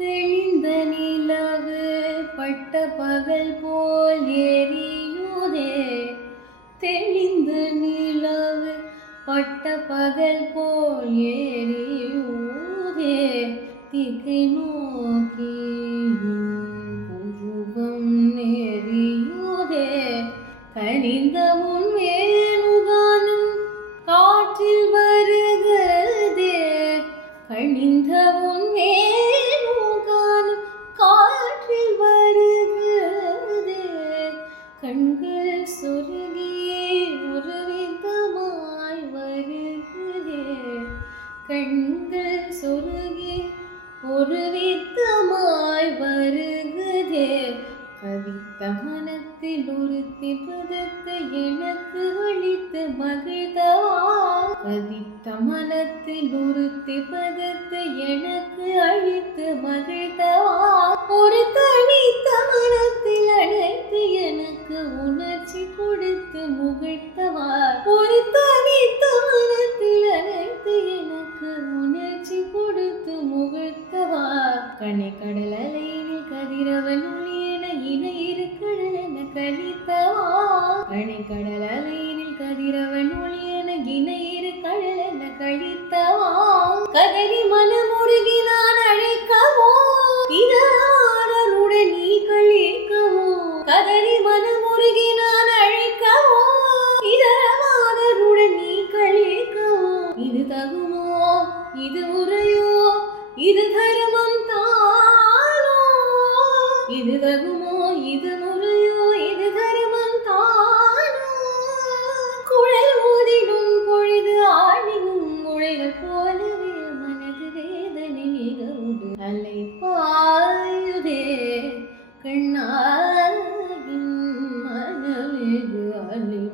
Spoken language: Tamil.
தெளிந்த நிலவு பட்ட பகல் போல் எரியுதே. தெளிந்த நிலவு பட்ட பகல் போல் எரியுதே. திக்கை நோக்கி புருவம் நெறியுதே. கனிந்த உன் வேணுகானம் காற்றில் வருகிறதே. கனிந்த உன் வேணுகானம் காற்றில் வருகிறதே. கண்கள் சொருகி ஒரு விதமாய் வருகிறதே. கண்கள் சொருகி ஒரு விதமாய் வருகிறதே. கவித்த மனத்தில் ஒருத்தி பதத்தை எனக்கு அளித்து மகிழ்ந்தவா. கவித்த மனத்தில் ஒருத்தி பதத்தை எனக்கு அளித்து மகிழ்ந்தவா. ஒரு தனித்த மனத்தில் அழைத்து எனக்கு உணர்ச்சி கொடுத்து முகிழ்த்தவா. ஒரு தனித்த மனத்தில் அழைத்து எனக்கு உணர்ச்சி கொடுத்து முகிழ்த்தவா. கண்ணை கடல் அலையில் கதிரவன் ஒளியென இணை இரு கடல் என கழித்தவா. கண்ணை கடல் அலையில் கதிரவன் ஒளியென இணை இரு கடல் என கழித்தவா. கதறி மனமுருகி நான் அழைக்கவோ இதனுடன் நீ கழிக்கவோ. கதறி மனமுருகி நான் அழைக்கவோ இதனுடன் நீ கழிக்கவோ. இது தகுமோ இது முறையோ இது தர்மம் தானோ. இது தகுமோ இது முறையோ இது தர்மம் தானோ. குழல் ஊதிடும் பொழுது ஆடிடும் முளைகள் போலவே மனது வேதனை மிக உண்டு. அலை பாயுதே கண்ணாயின் மனமிகு அலை